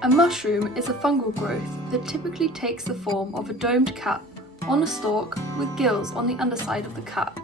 A mushroom is a fungal growth that typically takes the form of a domed cap on a stalk with gills on the underside of the cap.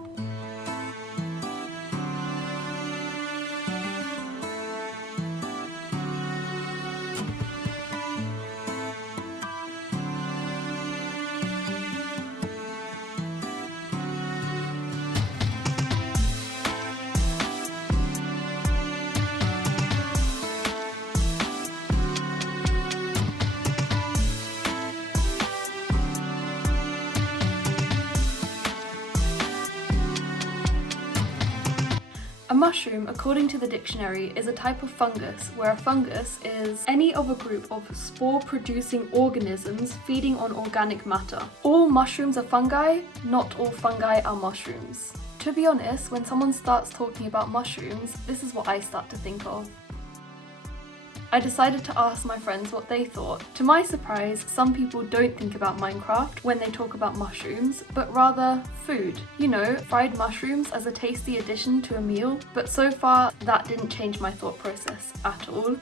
A mushroom, according to the dictionary, is a type of fungus where a fungus is any of a group of spore-producing organisms feeding on organic matter. All mushrooms are fungi, not all fungi are mushrooms. To be honest, when someone starts talking about mushrooms, this is what I start to think of. I decided to ask my friends what they thought. To my surprise, some people don't think about Minecraft when they talk about mushrooms, but rather food. You know, fried mushrooms as a tasty addition to a meal, but so far that didn't change my thought process at all.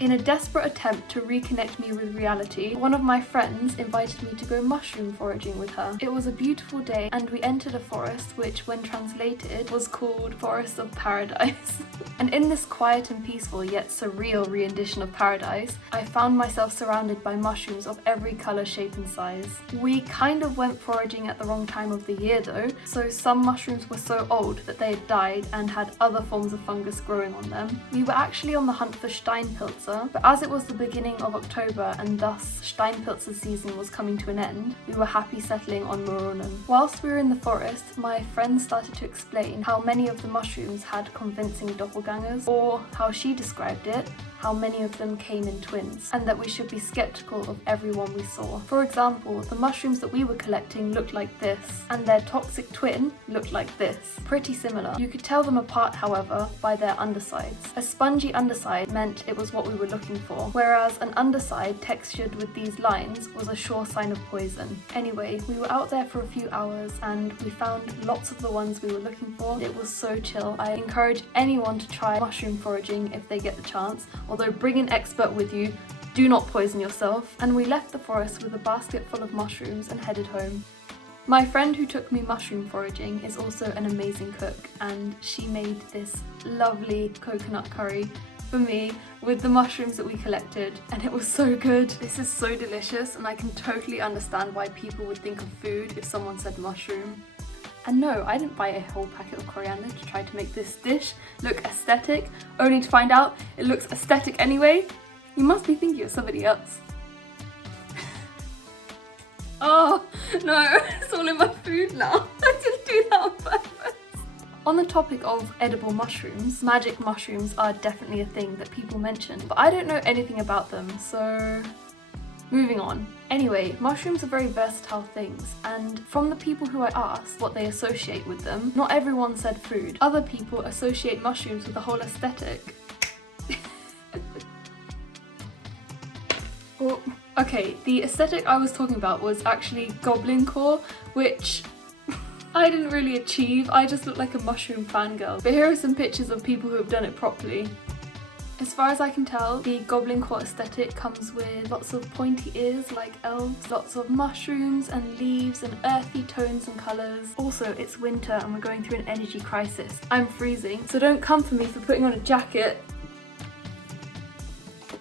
In a desperate attempt to reconnect me with reality, one of my friends invited me to go mushroom foraging with her. It was a beautiful day and we entered a forest which, when translated, was called Forest of Paradise. And in this quiet and peaceful yet surreal rendition of paradise, I found myself surrounded by mushrooms of every colour, shape and size. We kind of went foraging at the wrong time of the year though, so some mushrooms were so old that they had died and had other forms of fungus growing on them. We were actually on the hunt for Steinpilzer, but as it was the beginning of October and thus Steinpilzer season was coming to an end, we were happy settling on Moronen. Whilst we were in the forest, my friend started to explain how many of the mushrooms had convincing doppelgangers, or how she described it, how many of them came in twins, and that we should be skeptical of everyone we saw. For example, the mushrooms that we were collecting looked like this, and their toxic twin looked like this. Pretty similar. You could tell them apart, however, by their undersides. A spongy underside meant it was what we were looking for, whereas an underside textured with these lines was a sure sign of poison. Anyway, we were out there for a few hours and we found lots of the ones we were looking for. It was so chill. I encourage anyone to try mushroom foraging if they get the chance, although bring an expert with you, do not poison yourself. And we left the forest with a basket full of mushrooms and headed home. My friend who took me mushroom foraging is also an amazing cook, and she made this lovely coconut curry for me with the mushrooms that we collected, and it was so good. This is so delicious and I can totally understand why people would think of food if someone said mushroom. And no, I didn't buy a whole packet of coriander to try to make this dish look aesthetic, only to find out it looks aesthetic anyway. You must be thinking of somebody else. Oh no, it's all in my food now. I didn't do that on purpose. On the topic of edible mushrooms, magic mushrooms are definitely a thing that people mention, but I don't know anything about them, so moving on. Anyway, mushrooms are very versatile things, and from the people who I asked what they associate with them, not everyone said food. Other people associate mushrooms with the whole aesthetic. Oh, okay, the aesthetic I was talking about was actually goblin core, which I didn't really achieve. I just look like a mushroom fangirl. But here are some pictures of people who have done it properly. As far as I can tell, the goblin core aesthetic comes with lots of pointy ears like elves, lots of mushrooms and leaves and earthy tones and colours. Also, it's winter and we're going through an energy crisis. I'm freezing, so don't come for me for putting on a jacket.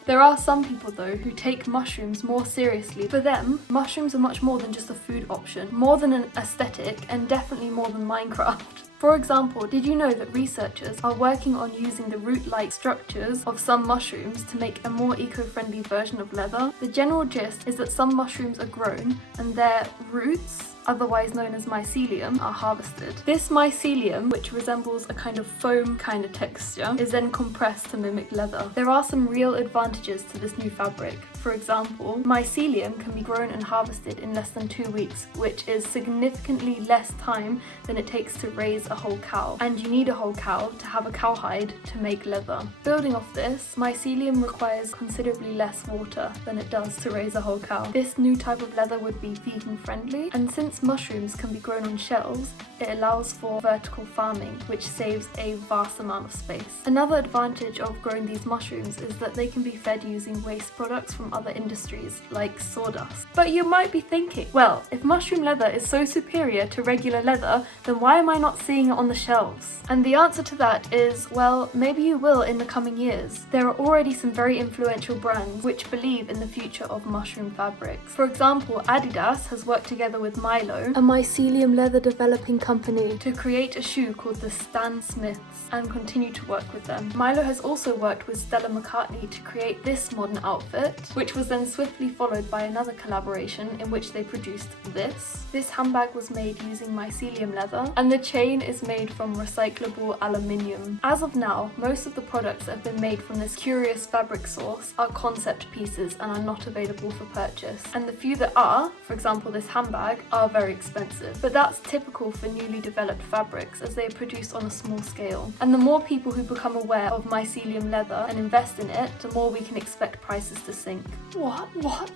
There are some people though who take mushrooms more seriously. For them, mushrooms are much more than just a food option, more than an aesthetic, and definitely more than Minecraft. For example, did you know that researchers are working on using the root-like structures of some mushrooms to make a more eco-friendly version of leather? The general gist is that some mushrooms are grown and their roots, otherwise known as mycelium, are harvested. This mycelium, which resembles a kind of foam kind of texture, is then compressed to mimic leather. There are some real advantages to this new fabric. For example, mycelium can be grown and harvested in less than 2 weeks, which is significantly less time than it takes to raise a whole cow. And you need a whole cow to have a cowhide to make leather. Building off this, mycelium requires considerably less water than it does to raise a whole cow. This new type of leather would be vegan friendly, and since since mushrooms can be grown on shelves, it allows for vertical farming, which saves a vast amount of space. Another advantage of growing these mushrooms is that they can be fed using waste products from other industries, like sawdust. But you might be thinking, well, if mushroom leather is so superior to regular leather, then why am I not seeing it on the shelves? And the answer to that is, well, maybe you will in the coming years. There are already some very influential brands which believe in the future of mushroom fabrics. For example, Adidas has worked together with Milo, a mycelium leather developing company, to create a shoe called the Stan Smiths and continue to work with them. Milo has also worked with Stella McCartney to create this modern outfit, which was then swiftly followed by another collaboration in which they produced this. This handbag was made using mycelium leather, and the chain is made from recyclable aluminium. As of now, most of the products that have been made from this curious fabric source are concept pieces and are not available for purchase. And the few that are, for example this handbag, are very expensive. But that's typical for newly developed fabrics, as they are produced on a small scale. And the more people who become aware of mycelium leather and invest in it, the more we can expect prices to sink. What?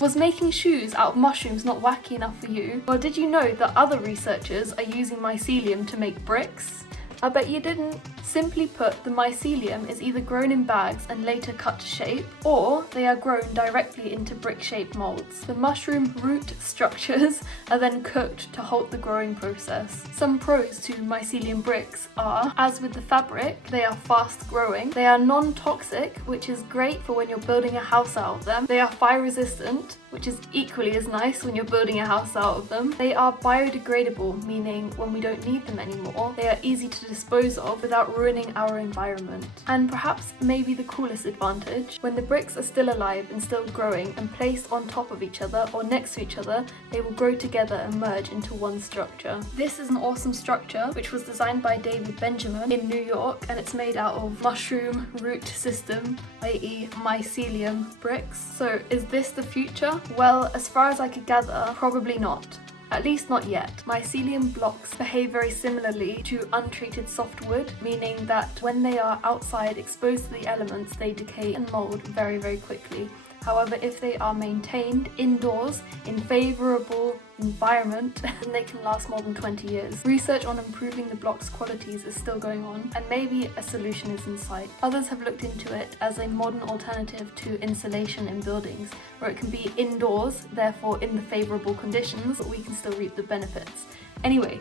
Was making shoes out of mushrooms not wacky enough for you? Well, did you know that other researchers are using mycelium to make bricks? I bet you didn't. Simply put, the mycelium is either grown in bags and later cut to shape, or they are grown directly into brick-shaped molds. The mushroom root structures are then cooked to halt the growing process. Some pros to mycelium bricks are, as with the fabric, they are fast growing, they are non-toxic, which is great for when you're building a house out of them, they are fire resistant, which is equally as nice when you're building a house out of them. They are biodegradable, meaning when we don't need them anymore, they are easy to dispose of without ruining our environment. And perhaps maybe the coolest advantage, when the bricks are still alive and still growing and placed on top of each other or next to each other, they will grow together and merge into one structure. This is an awesome structure which was designed by David Benjamin in New York, and it's made out of mushroom root system, i.e. mycelium bricks. So is this the future? Well, as far as I could gather, probably not. At least not yet. Mycelium blocks behave very similarly to untreated softwood, meaning that when they are outside exposed to the elements, they decay and mold very, very quickly. However, if they are maintained indoors in favourable environment, then they can last more than 20 years. Research on improving the block's qualities is still going on, and maybe a solution is in sight. Others have looked into it as a modern alternative to insulation in buildings, where it can be indoors, therefore in the favourable conditions, but we can still reap the benefits. Anyway,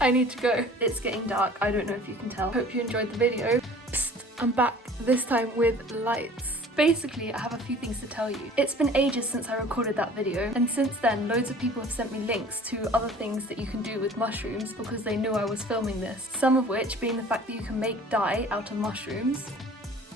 I need to go. It's getting dark, I don't know if you can tell. Hope you enjoyed the video. Psst, I'm back, this time with lights. Basically, I have a few things to tell you. It's been ages since I recorded that video, and since then loads of people have sent me links to other things that you can do with mushrooms because they knew I was filming this. Some of which being the fact that you can make dye out of mushrooms.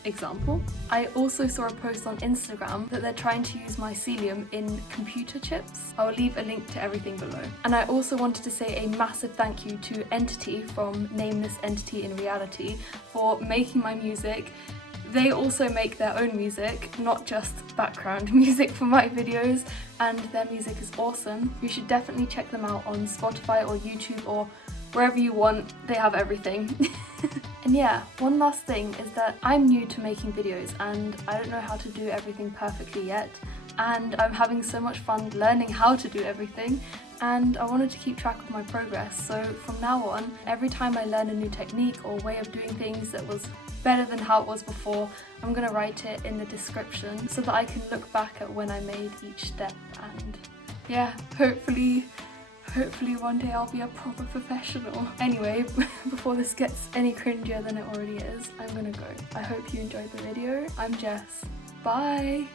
Example. I also saw a post on Instagram that they're trying to use mycelium in computer chips. I'll leave a link to everything below. And I also wanted to say a massive thank you to Entity from Nameless Entity in Reality for making my music. They also make their own music, not just background music for my videos, and their music is awesome. You should definitely check them out on Spotify or YouTube or wherever you want. They have everything. And yeah, one last thing is that I'm new to making videos and I don't know how to do everything perfectly yet, and I'm having so much fun learning how to do everything, and I wanted to keep track of my progress. So from now on, every time I learn a new technique or way of doing things that was better than how it was before, I'm gonna write it in the description so that I can look back at when I made each step, and yeah, hopefully one day I'll be a proper professional. Anyway, before this gets any cringier than it already is, I'm gonna go. I hope you enjoyed the video. I'm Jess. Bye!